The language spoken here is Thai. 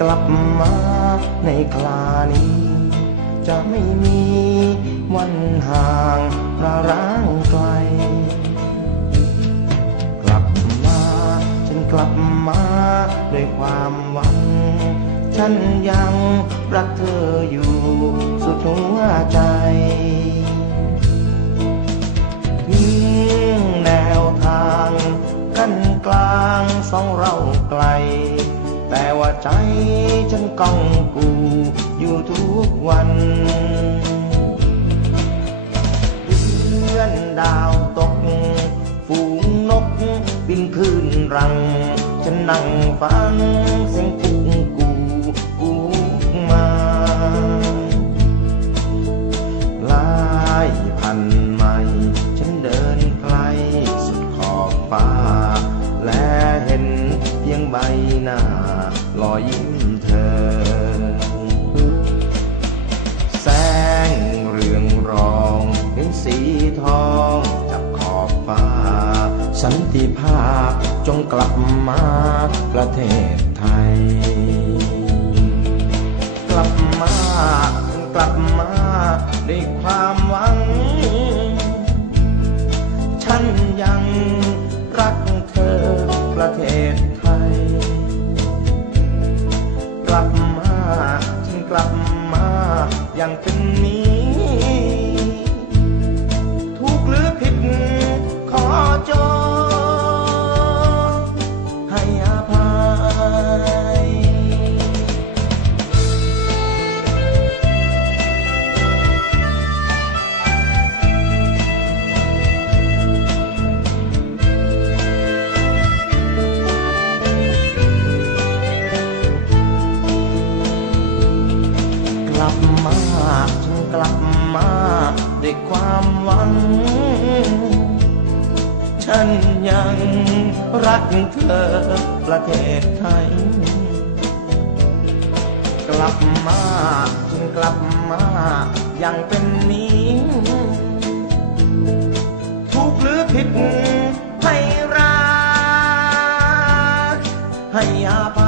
กลับมาในคลานี้ จะไม่มีวันห่างระร้างไกล กลับมาฉันกลับมาด้วยความหวัง ฉันยังรักเธออยู่สุดหัวใจถึงแนวทาง กันกลางสองเราไกล แต่ว่าใจฉันก้องกูอยู่ทุกวันเพื่อนดาวตก ฝูงนกบินขึ้นรัง ฉันนั่งฟัง หน้ารอยยิ้มเธอ แสงเรืองรองเป็นสีทองจากขอบฟ้า สันติภาพจงกลับมาประเทศไทย กลับมากลับมาด้วยความ กลับมาอย่างเป็นนี้าฉันกลับมาด้วยความหวัง ฉันยังรักเธอประเทศไทย กลับมาฉันกลับมาย่างเป็นนี้ ถูกหรือผิดให้รักให้อภั